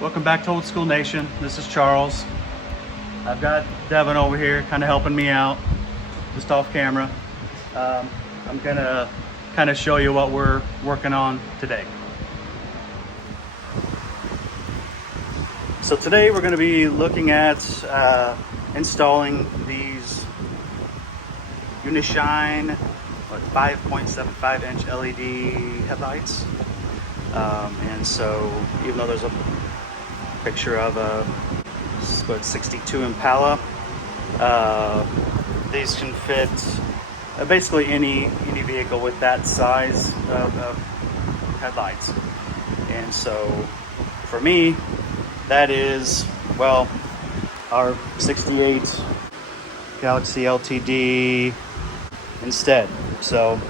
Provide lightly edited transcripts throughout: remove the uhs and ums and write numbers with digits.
Welcome back to Old School Nation. This is Charles. I've got Devin over here kind of helping me out, just off camera. I'm gonna kind of show you what we're working on today. So today we're gonna be looking at installing these UNI-SHINE 5.75 inch LED headlights. And so even though there's a picture of a 62 Impala, these can fit basically any vehicle with that size of headlights. And so for me, that is, well, our 68 Galaxie LTD instead. So,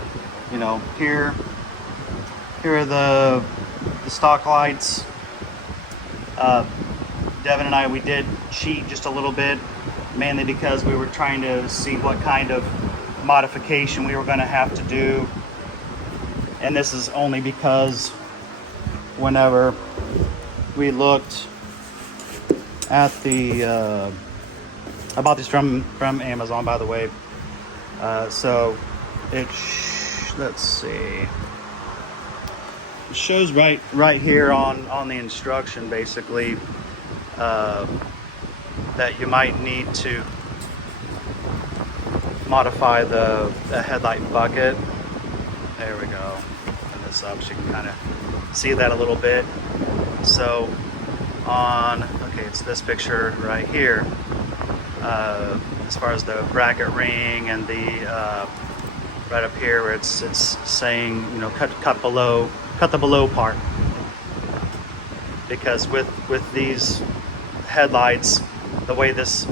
you know, here are the stock lights. Devin and I, we did cheat just a little bit, mainly because we were trying to see what kind of modification we were going to have to do. And this is only because whenever we looked at the I bought this from Amazon, by the way. So let's see. It shows right here on the instruction, basically, that you might need to modify the headlight bucket. There we go. Open this up so you can kind of see that a little bit. So okay, it's this picture right here. As far as the bracket ring and the right up here where it's saying, you know, cut the below part, because with these headlights, the way this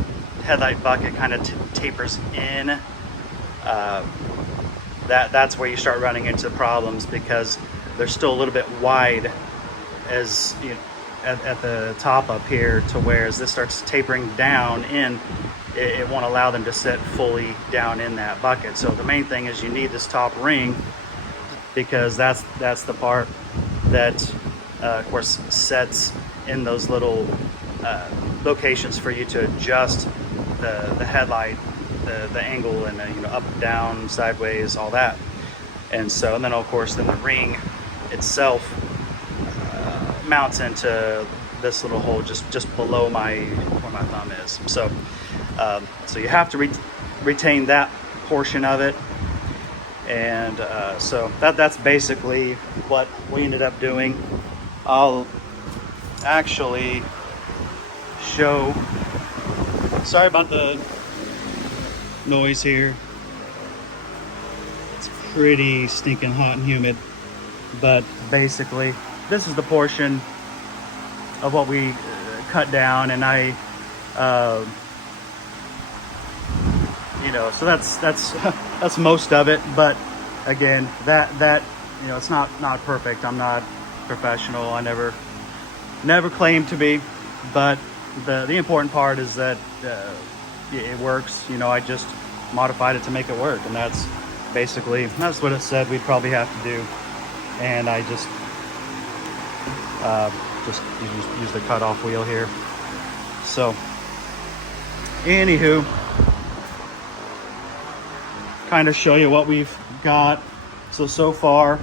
headlight bucket kind of tapers in, that's where you start running into problems, because they're still a little bit wide as you know, at the top up here, to where as this starts tapering down in, it won't allow them to sit fully down in that bucket. So the main thing is you need this top ring, because that's the part that of course sets in those little locations for you to adjust the headlight, the angle, and you know, up, down, sideways, all that. And so, and then of course then the ring itself mounts into this little hole just below where my thumb is. So so you have to retain that portion of it. And so that's basically what we ended up doing. I'll actually show, sorry about the noise here. It's pretty stinking hot and humid, but basically this is the portion of what we cut down, and I you know, so that's most of it. But again, that you know, it's not perfect. I'm not professional. I never claimed to be, but the important part is that it works. You know, I just modified it to make it work, and that's what it said we'd probably have to do. And I just use the cutoff wheel here. So anywho, kind of show you what we've got. So far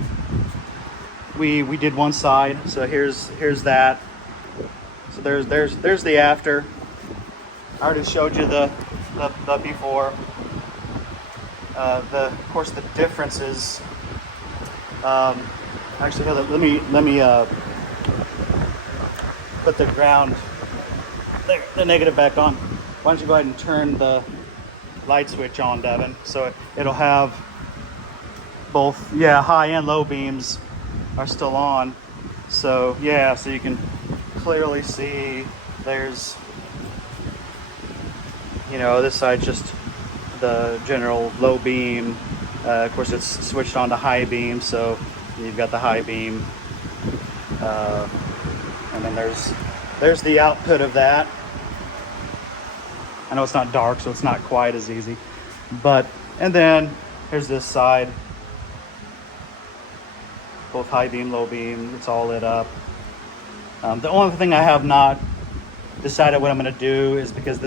we did one side. So here's that. So there's the after. I already showed you the before. Of course the difference is actually, let me put the ground there, the negative back on. Why don't you go ahead and turn the light switch on, Devin? So it'll have both, high and low beams are still on. So yeah, so you can clearly see there's, you know, this side just the general low beam. Of course it's switched on to high beam, so you've got the high beam, and then there's the output of that. I know it's not dark, so it's not quite as easy, but, and then here's this side, both high beam, low beam, it's all lit up. The only thing I have not decided what I'm going to do is because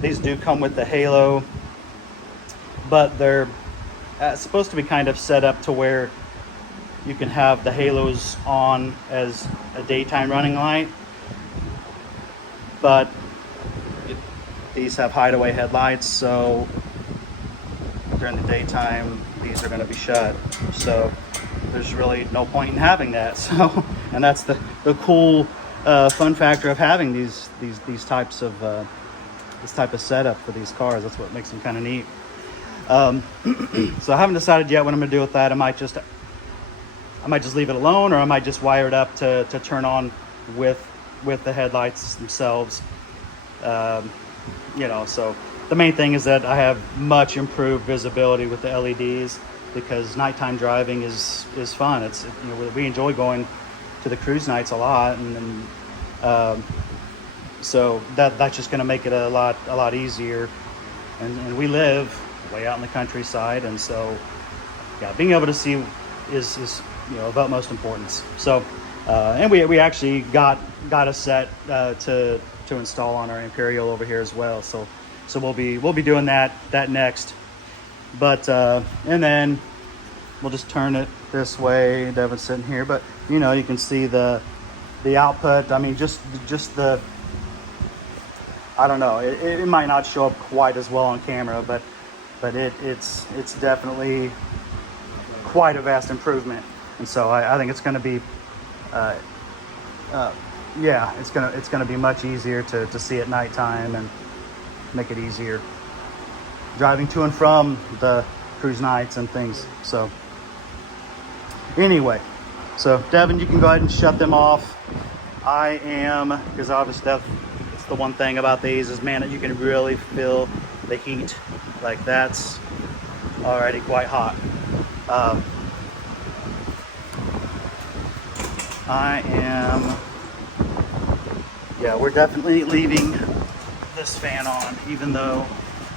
these do come with the halo, but they're supposed to be kind of set up to where you can have the halos on as a daytime running light, but these have hideaway headlights, so during the daytime these are going to be shut, so there's really no point in having that. So, and that's the cool fun factor of having these types of this type of setup for these cars. That's what makes them kind of neat. So I haven't decided yet what I'm gonna do with that. I might just leave it alone, or I might just wire it up to turn on with the headlights themselves. You know, so the main thing is that I have much improved visibility with the LEDs, because nighttime driving is fun. It's, you know, we enjoy going to the cruise nights a lot, and so that's just going to make it a lot easier. And we live way out in the countryside, and so yeah, being able to see is you know, of utmost importance. So and we actually got a set to install on our Imperial over here as well. So we'll be doing that next. But and then we'll just turn it this way. Devin's sitting here, but you know, you can see the output. I mean, just the, I don't know, it might not show up quite as well on camera, but it's definitely quite a vast improvement. And so I think it's going to be yeah, it's gonna be much easier to see at nighttime, and make it easier driving to and from the cruise nights and things. So anyway, so Devin, you can go ahead and shut them off. I am, because obviously it's the one thing about these is, man, that you can really feel the heat. Like, that's already quite hot. I am, yeah, we're definitely leaving this fan on, even though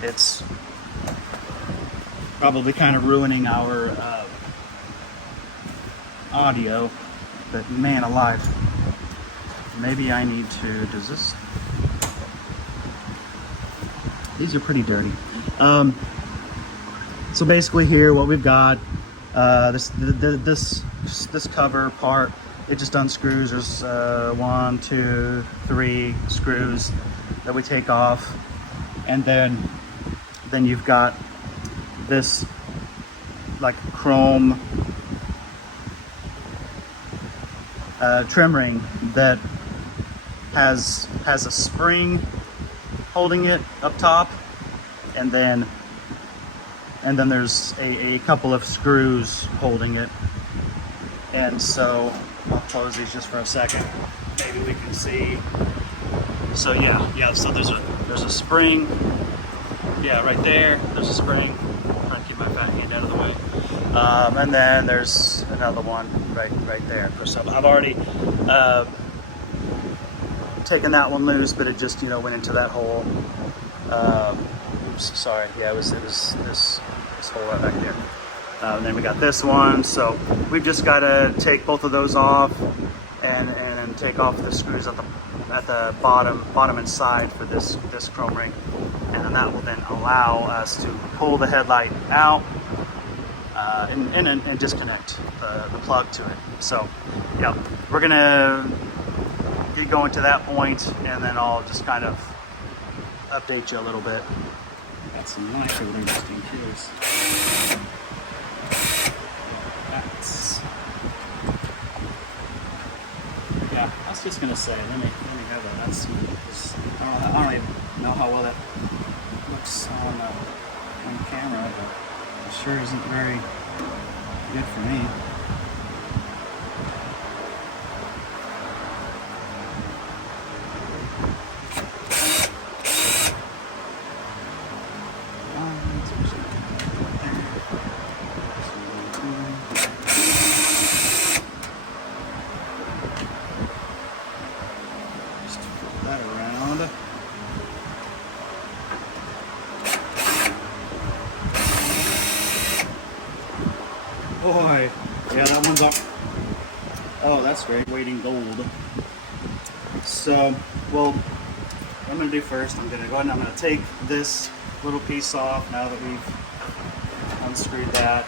it's probably kind of ruining our audio. But man alive, maybe I need to, does this, these are pretty dirty. So basically here, what we've got, this cover part, it just unscrews. There's 1, 2, 3 screws that we take off, and then you've got this like chrome trim ring that has a spring holding it up top, and then there's a couple of screws holding it. And so I'll close these just for a second. Maybe we can see. So yeah. So there's a spring. Yeah, right there. There's a spring. I'm trying to keep my fat hand out of the way. And then there's another one right there. So I've already taken that one loose, but it just, you know, went into that hole. Oops, sorry. Yeah, it was this hole right back there. And then we got this one, so we've just got to take both of those off and take off the screws at the bottom and side for this chrome ring, and then that will then allow us to pull the headlight out and disconnect the plug to it. So yeah, we're gonna get going to that point, and then I'll just kind of update you a little bit. Got some light over there just in case. Yeah, I was just gonna say, let me have that. I don't even know how well that looks on camera, but it sure isn't very good for me. Boy, yeah, that one's on. Oh, that's great. Waiting gold. So, well, what I'm going to do first, I'm going to go ahead and I'm going to take this little piece off now that we've unscrewed that.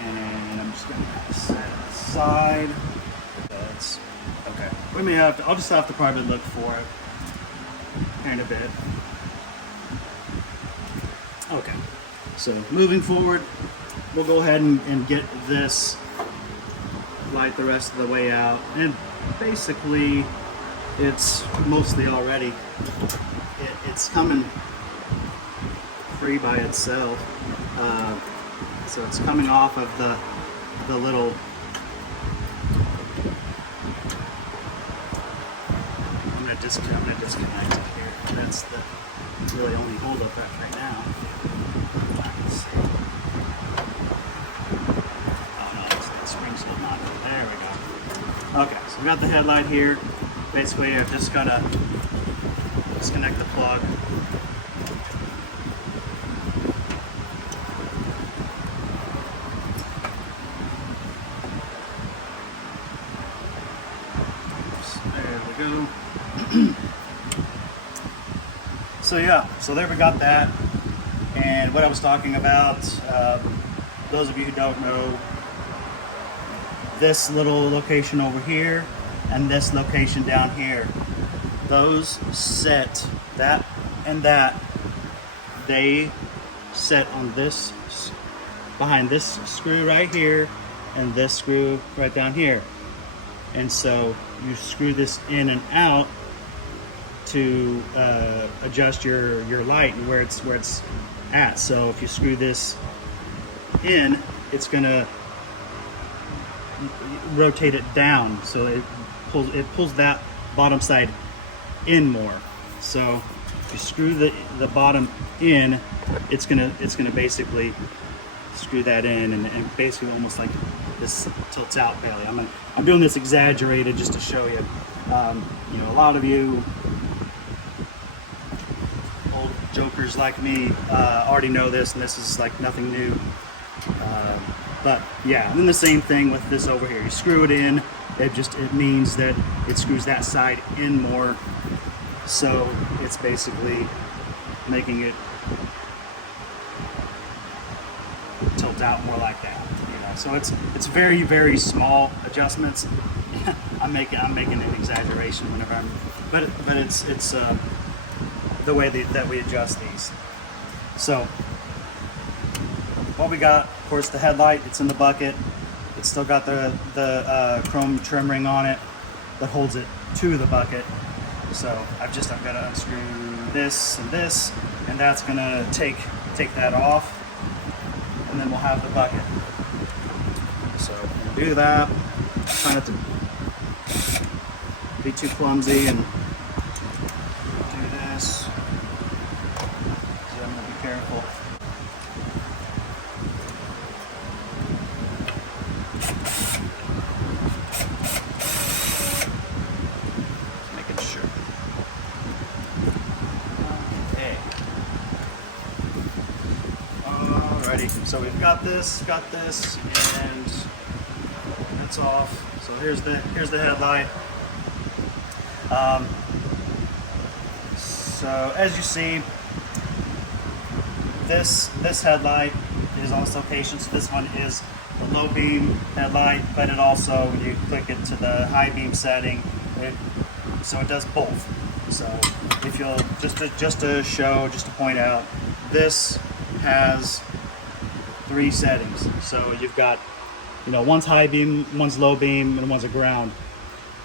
And I'm just going to set it aside. That's okay. We may have to, I'll just have to probably look for it here in a bit. Okay, so moving forward, we'll go ahead and get this light the rest of the way out. And basically, it's mostly already, it's coming free by itself. So it's coming off of the little, I'm gonna disconnect it here. That's the really only holdup right now. Let's see. Oh no, that screen's still not. There we go. Okay, so we got the headlight here. Basically, I've just gotta disconnect the plug. There we go. So yeah, so there we got that. And what I was talking about, those of you who don't know, this little location over here and this location down here, those set, that and that, they set on this, behind this screw right here and this screw right down here. And so you screw this in and out to adjust your light and where it's at. So if you screw this in, it's gonna rotate it down, so it pulls that bottom side in more. So if you screw the bottom in, it's gonna basically screw that in, and basically almost like this tilts out belly. I'm doing this exaggerated just to show you. You know, a lot of you old jokers like me already know this, and this is like nothing new. But yeah, and then the same thing with this over here. You screw it in, it means that it screws that side in more. So it's basically making it tilt out more like that. You know, so it's very, very small adjustments. I'm making an exaggeration whenever but it's the way that we adjust these. So what we got, of course, the headlight, it's in the bucket. It's still got the chrome trim ring on it that holds it to the bucket. So I've got to unscrew this, and that's gonna take that off, and then we'll have the bucket. So we'll do that. Try not to be too clumsy and do this. So I'm gonna be careful. Making sure. Okay. Alrighty. So we've got this, and it's off. So here's the headlight. So as you see, this headlight is on its location. So this one is a low beam headlight, but it also, when you click it to the high beam setting, so it does both. So if you'll just to point out, this has 3 settings. So you've got, you know, one's high beam, one's low beam, and one's a ground.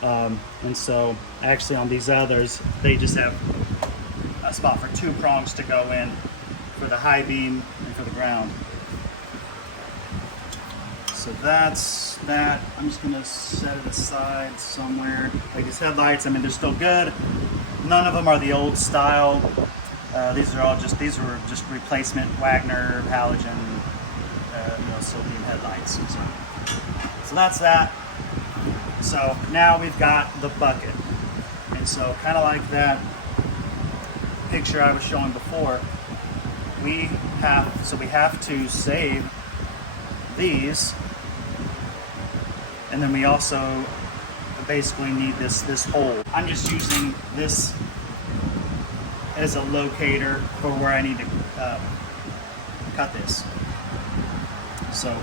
And so actually on these others, they just have a spot for 2 prongs to go in, for the high beam and for the ground. So that's that. I'm just gonna set it aside somewhere. Like these headlights, I mean, they're still good. None of them are the old style. These were just replacement Wagner halogen, sodium headlights. So that's that. So now we've got the bucket. And so kind of like that picture I was showing before, we have to save these, and then we also basically need this hole. I'm just using this as a locator for where I need to cut this. So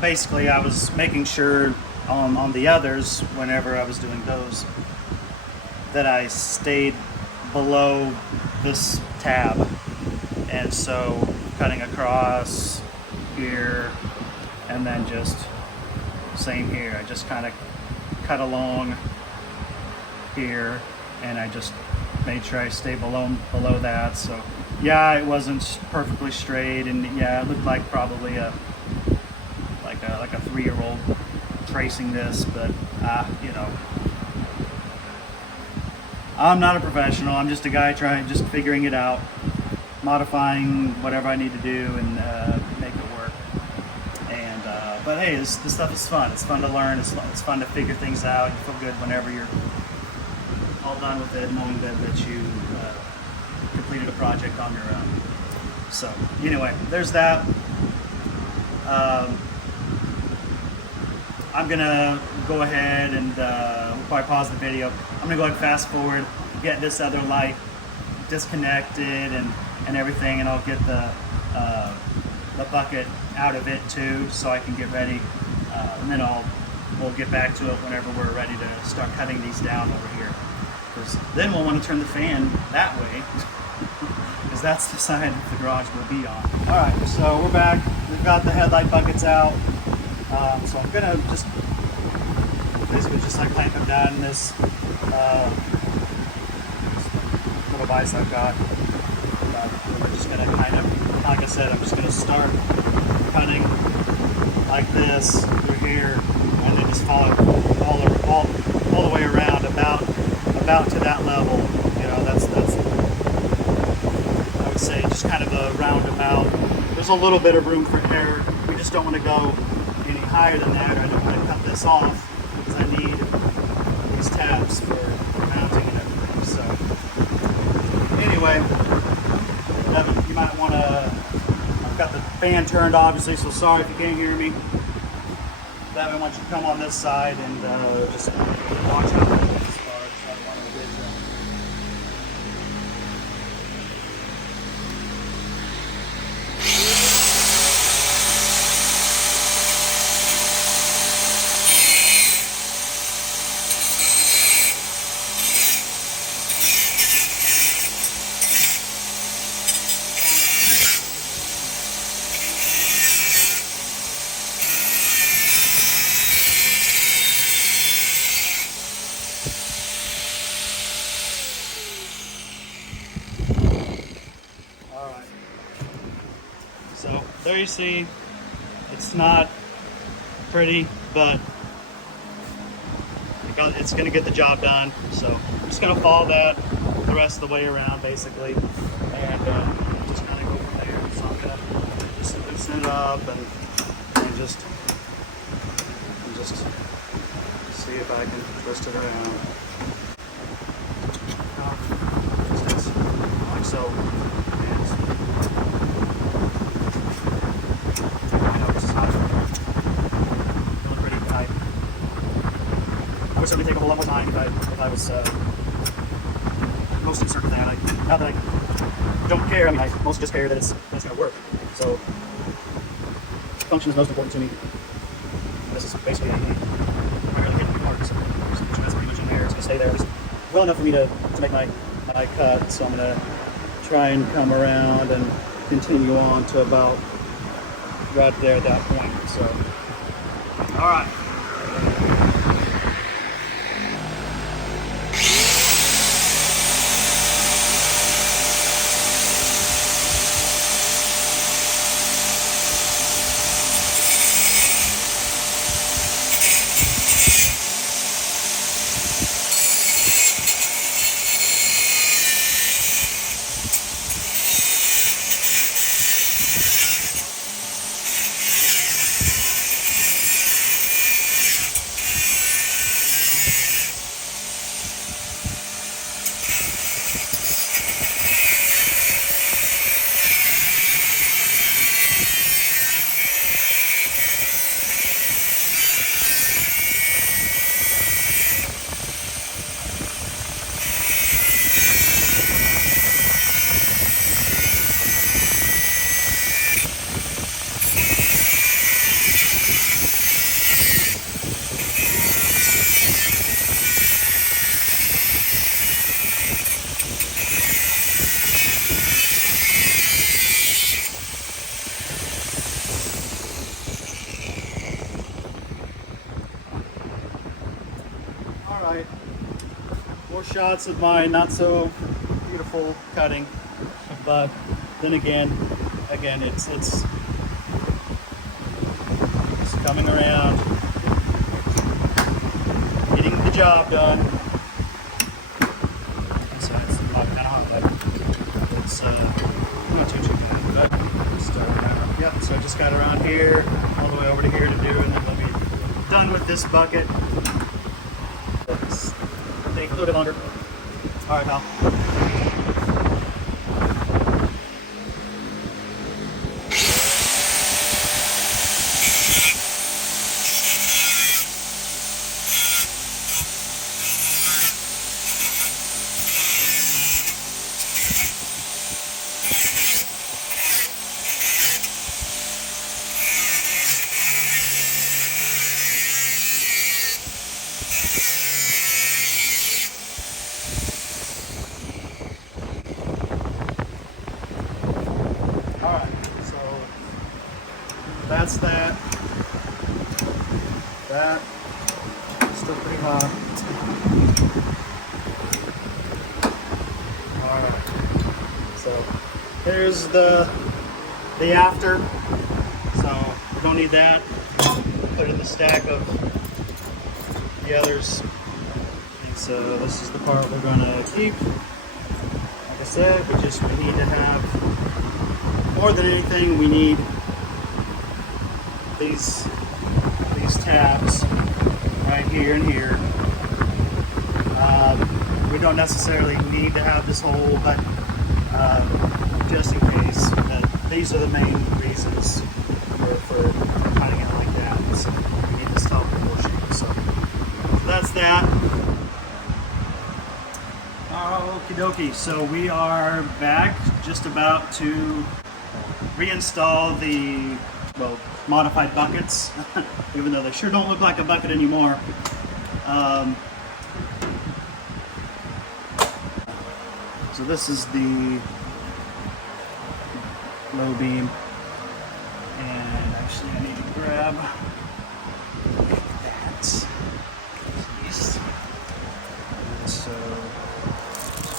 basically I was making sure on the others, whenever I was doing those, that I stayed below this tab. And so cutting across here, and then just same here. I just kind of cut along here, and I just made sure I stay below that. So yeah, it wasn't perfectly straight, and yeah, it looked like probably like a 3-year-old tracing this, but you know, I'm not a professional. I'm just a guy just figuring it out, modifying whatever I need to do, and make it work. And but hey, this stuff is fun. It's fun to learn. It's fun to figure things out. You feel good whenever you're all done with it, knowing that you completed a project on your own. So anyway, there's that. I'm gonna go ahead and we'll probably pause the video. I'm gonna go ahead and fast forward, get this other light disconnected and everything, and I'll get the bucket out of it too, so I can get ready, and then we'll get back to it whenever we're ready to start cutting these down over here. Because then we'll want to turn the fan that way, because that's the side the garage will be on. All right, so we're back. We've got the headlight buckets out. So I'm gonna just basically just like clamp them down in this little vise I've got. I'm just gonna kind of, like I said, I'm just gonna start cutting like this through here, and then just follow all the way around about to that level. You know, that's I would say just kind of a roundabout. There's a little bit of room for error. We just don't want to go any higher than that. I don't want to cut this off because I need these tabs for mounting and everything. So anyway, you might want to, I've got the fan turned obviously, so sorry if you can't hear me. That way I want you to come on this side and just watch out for this part. So I want to get So there you see, it's not pretty, but it's going to get the job done. So I'm just going to follow that the rest of the way around basically, and just kind of go from there. So I'm going to just loosen it up and just see if I can twist it around. Like so. I would certainly take a whole lot more time if I was most concerned with that. Not that I don't care. I mean, I mostly just care that it's going to work. So function is most important to me. This is basically primarily getting the parts. So that's pretty much in there. It's going to stay there. It's well enough for me to make my cut. So I'm going to try and come around and continue on to about right there at that point. So, all right. more shots of my not so beautiful cutting, but then again, it's coming around, getting the job done. So it's not kind of hot, but it's not too bad. But yep. So I just got around here, all the way over to here to do, and then we'll be done with this bucket. Take a little bit longer. All right, pal. That's that. That still pretty hot. Alright. So here's the after. So we don't need that. Put it in the stack of the others. And so this is the part we're gonna keep. Like I said, we need to have, more than anything, we need these tabs right here and here. We don't necessarily need to have this hole, but just in case, these are the main reasons for cutting it like that. So we need this top portion. So that's that. Okie dokie. So we are back, just about to reinstall the modified buckets, even though they sure don't look like a bucket anymore. So this is the low beam, and actually I need to grab that piece. So just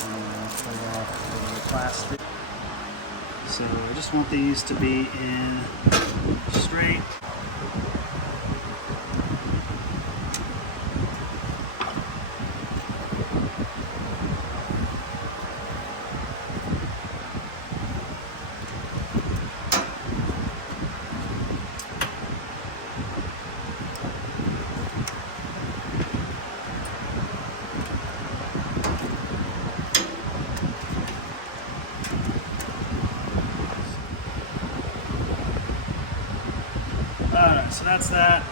gonna pull off the plastic. So I just want these to be in straight. Alright, so that's that.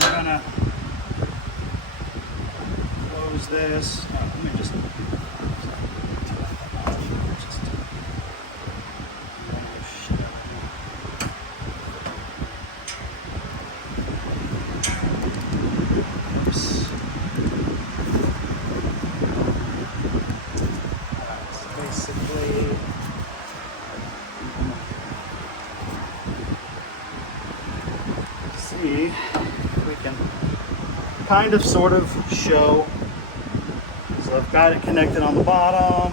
I'm gonna close this. Oh, let me just oops. Alright, so basically see if we can kind of sort of show. So I've got it connected on the bottom.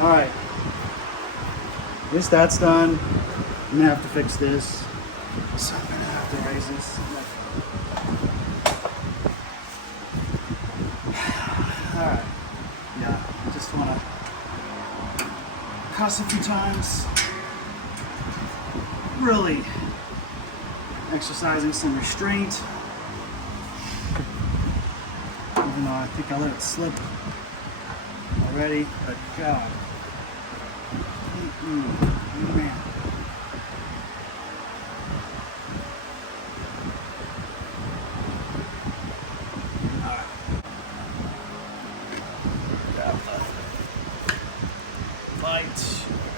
Alright. I guess that's done. I'm gonna have to fix this. So I'm gonna have to raise this. Alright, yeah, I just want to cuss a few times. Really exercising some restraint. Even though I think I let it slip already, but God. Man.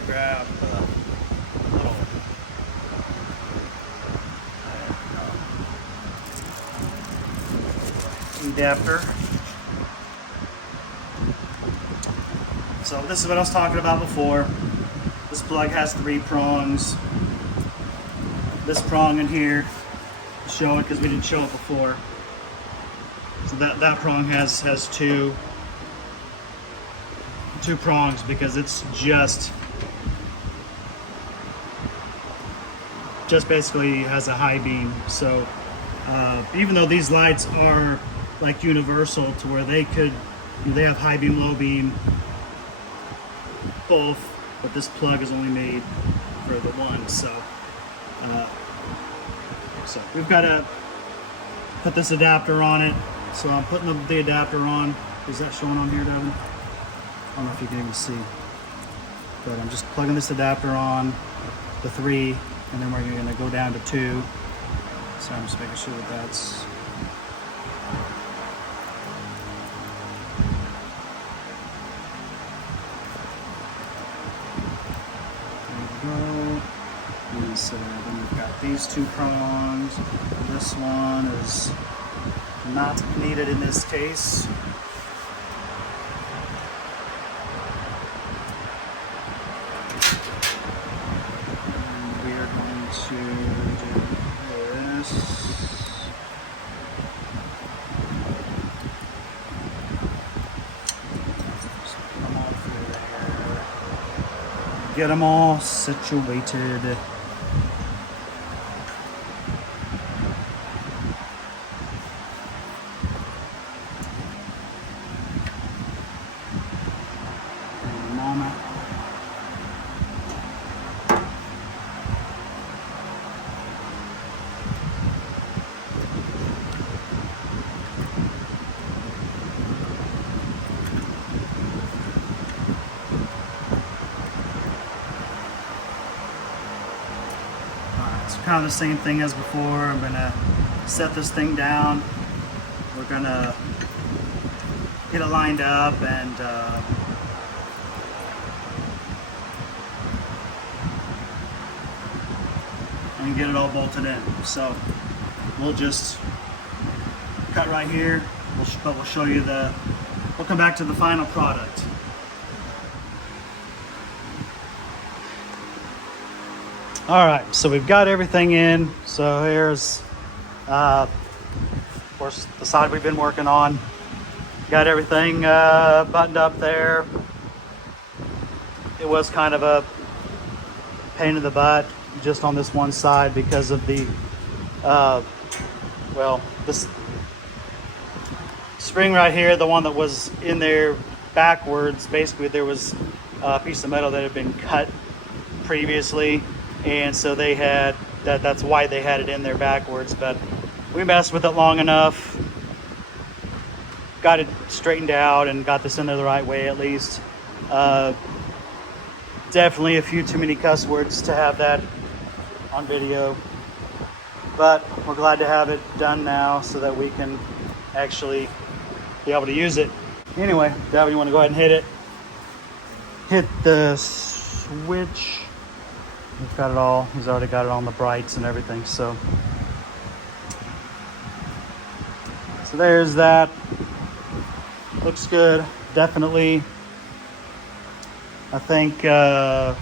Grab the little adapter. So this is what I was talking about before. This plug has 3 prongs. This prong in here, show it because we didn't show it before. So that prong has two prongs because it's just basically has a high beam. So even though these lights are like universal to where they have high beam, low beam, both, but this plug is only made for the one. So we've got to put this adapter on it. So I'm putting the adapter on. Is that showing on here, Devin? I don't know if you can even see, but I'm just plugging this adapter on the 3, and then we're going to go down to 2. So I'm just making sure that that's there we go. And so then we've got these 2 prongs. This one is not needed in this case. And we are going to do this. Just put them all through there. Get them all situated. Kind of the same thing as before. I'm gonna set this thing down. We're gonna get it lined up and get it all bolted in. So we'll just cut right here. But we'll show you we'll come back to the final product. All right, so we've got everything in. So here's, of course, the side we've been working on. Got everything buttoned up there. It was kind of a pain in the butt just on this one side because of the, this spring right here, the one that was in there backwards. Basically, there was a piece of metal that had been cut previously. And so they had that's why they had it in there backwards, but we messed with it long enough, got it straightened out and got this in there the right way at least. Definitely a few too many cuss words to have that on video, but we're glad to have it done now so that we can actually be able to use it. Anyway, Gavin, you want to go ahead and hit the switch? We've got it all. He's already got it on the brights and everything. So there's that. Looks good. Definitely. I think. Let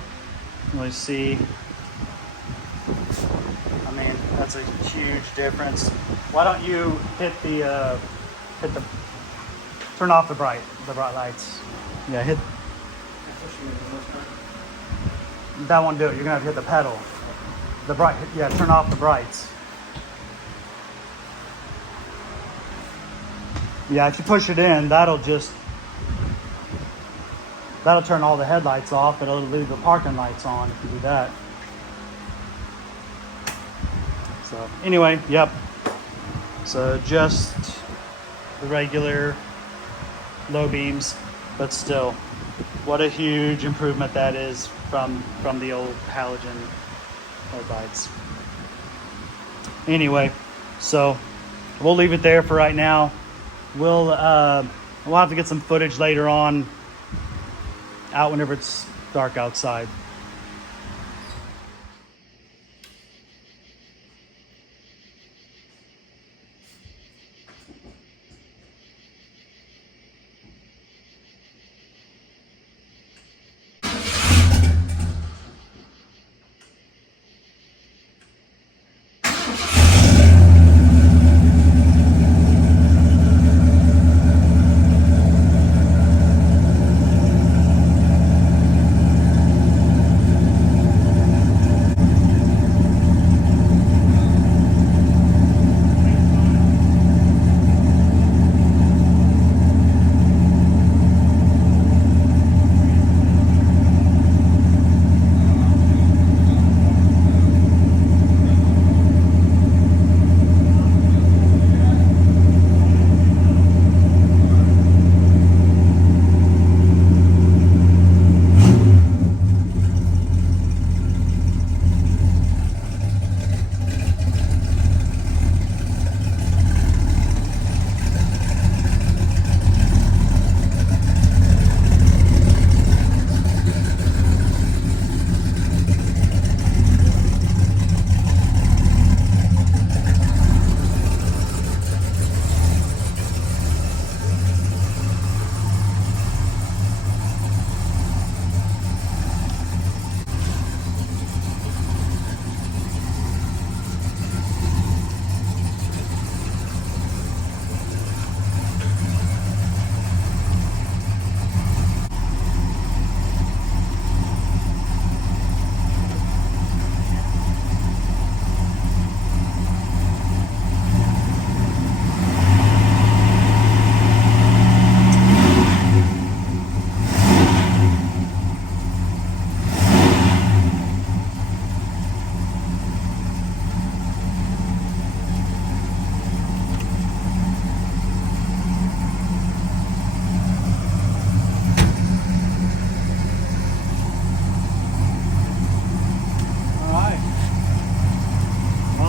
me see. I mean, that's a huge difference. Why don't you turn off the bright lights? Yeah, hit. That won't do it. You're gonna have to hit the pedal. The bright, yeah, turn off the brights. Yeah, if you push it in, that'll turn all the headlights off, but it'll leave the parking lights on if you do that. So anyway, yep. So just the regular low beams, but still, what a huge improvement that is from the old halogen headlights. Anyway, so we'll leave it there for right now. We'll have to get some footage later on out whenever it's dark outside.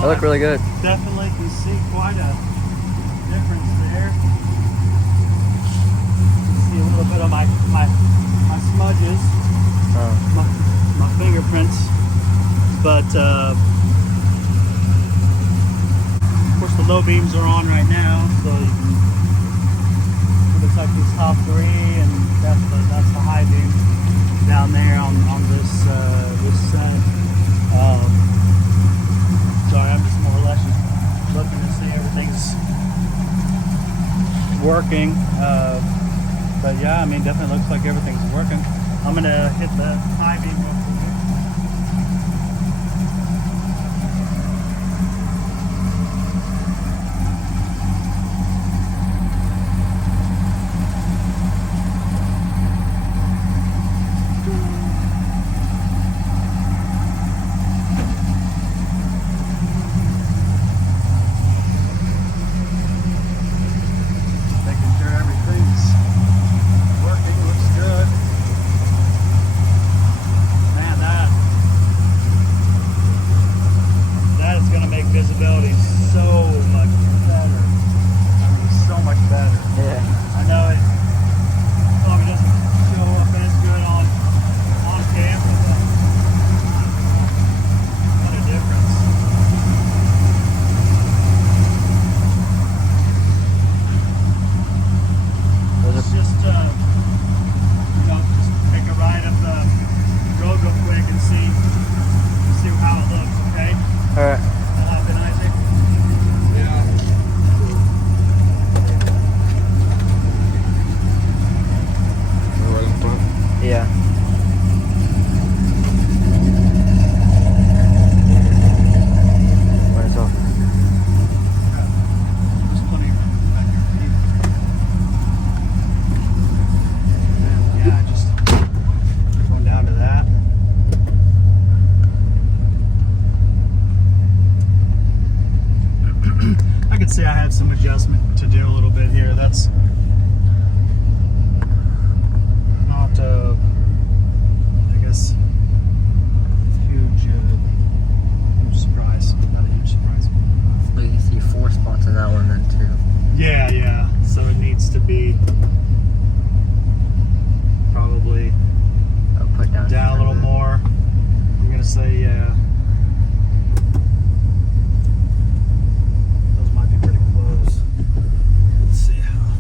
They look really good. Definitely can see quite a difference there. See a little bit of my smudges, my fingerprints, but of course the low beams are on right now, so you can, it looks like these top three, and that's the high beam down there on this this set. Sorry, I'm just more or less just looking to see everything's working. But yeah, I mean, definitely looks like everything's working. I'm gonna hit the high beam real quick. Making sure everything's working, looks good. Man, that is gonna make visibility so much better. I mean, so much better. Yeah. I know it probably doesn't show up as good on camera, but what a difference. Let's just just take a ride up the road real quick and see how it looks, okay? All right. I'll hop in, Isaac. Yeah. Right, so. There's plenty of room back here. Yeah, just going down to that. I could say I had some adjustment to do a little bit here. That's not, I guess, huge surprise. Not a huge surprise. So you can see 4 spots in that one then too. Yeah. So it needs to be probably I'll put down a little more. I'm gonna say, yeah. Those might be pretty close. Let's see how.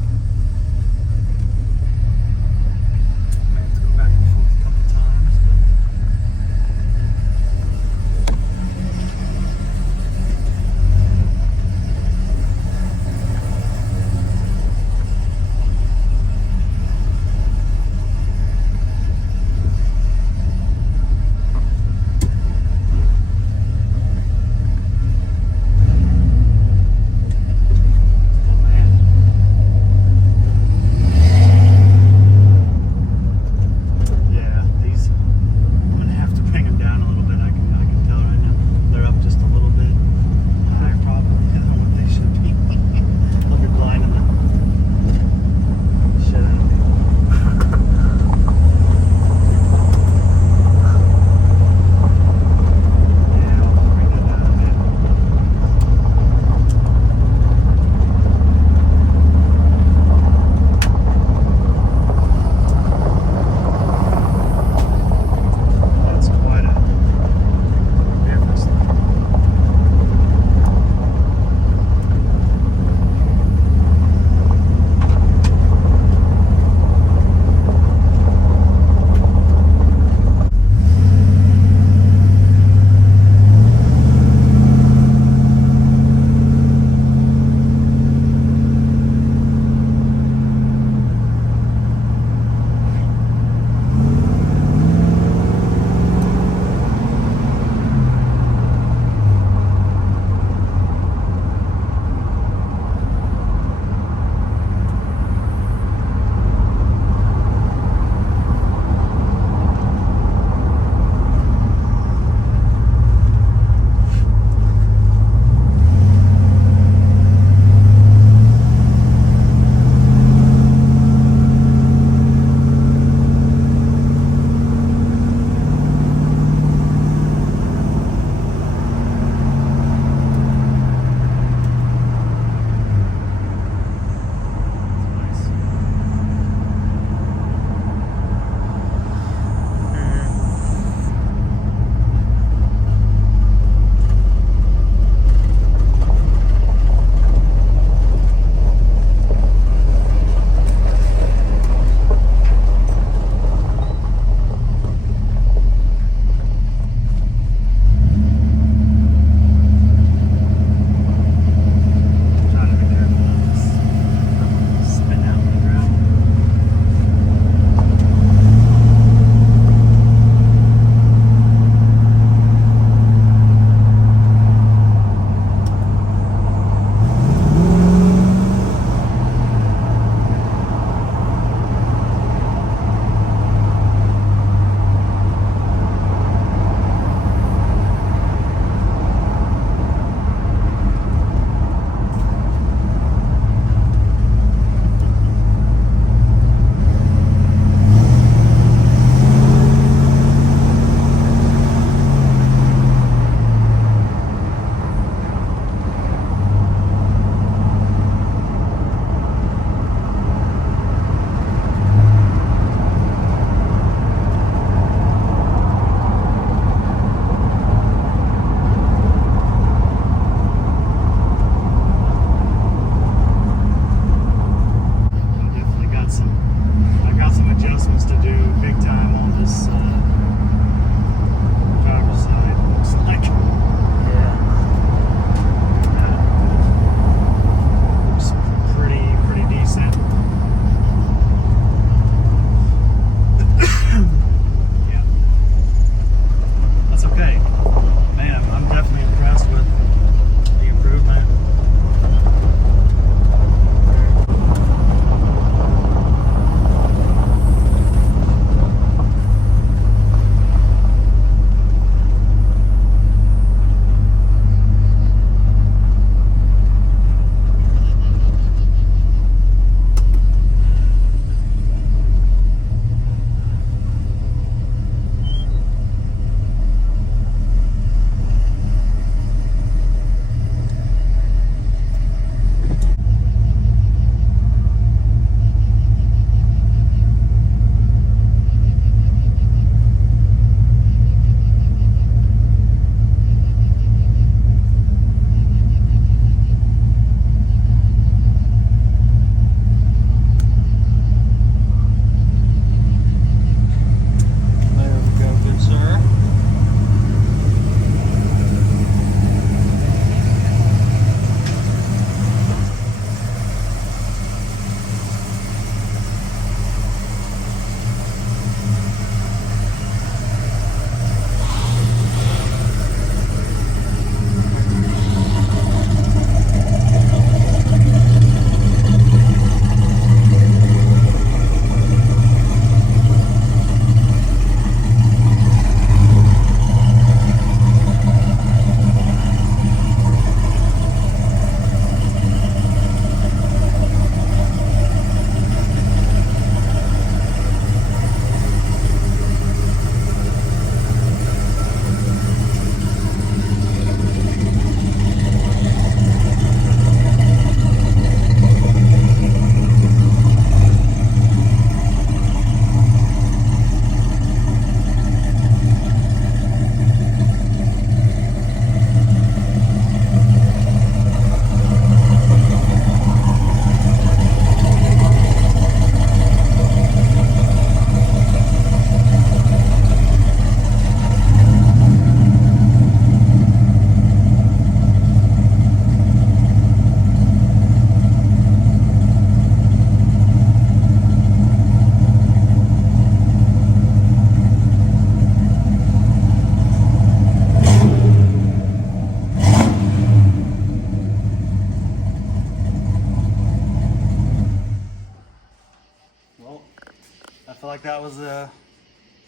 like that was a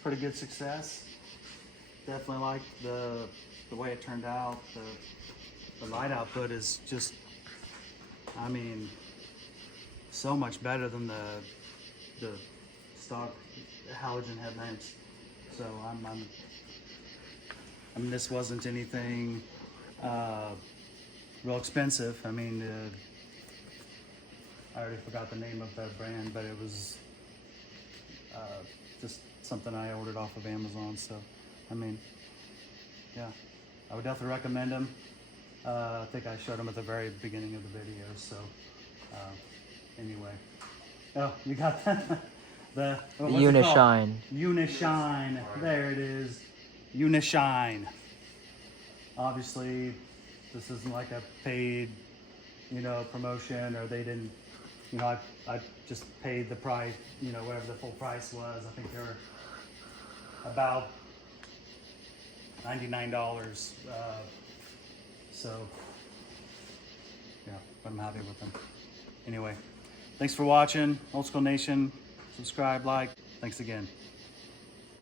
pretty good success. Definitely like the way it turned out. The light output is just, I mean, so much better than the stock halogen headlamps. So I mean, this wasn't anything real expensive. I mean, I already forgot the name of the brand, but it was just something I ordered off of Amazon. So, I mean, yeah, I would definitely recommend them. I think I showed them at the very beginning of the video. So, anyway, oh, you got that? The UNI-SHINE. UNI-SHINE. There it is. UNI-SHINE. Obviously, this isn't like a paid, promotion, or they didn't, I just paid the price, whatever the full price was. I think they were about $99. So, yeah, I'm happy with them. Anyway, thanks for watching, Old School Nation. Subscribe, like. Thanks again.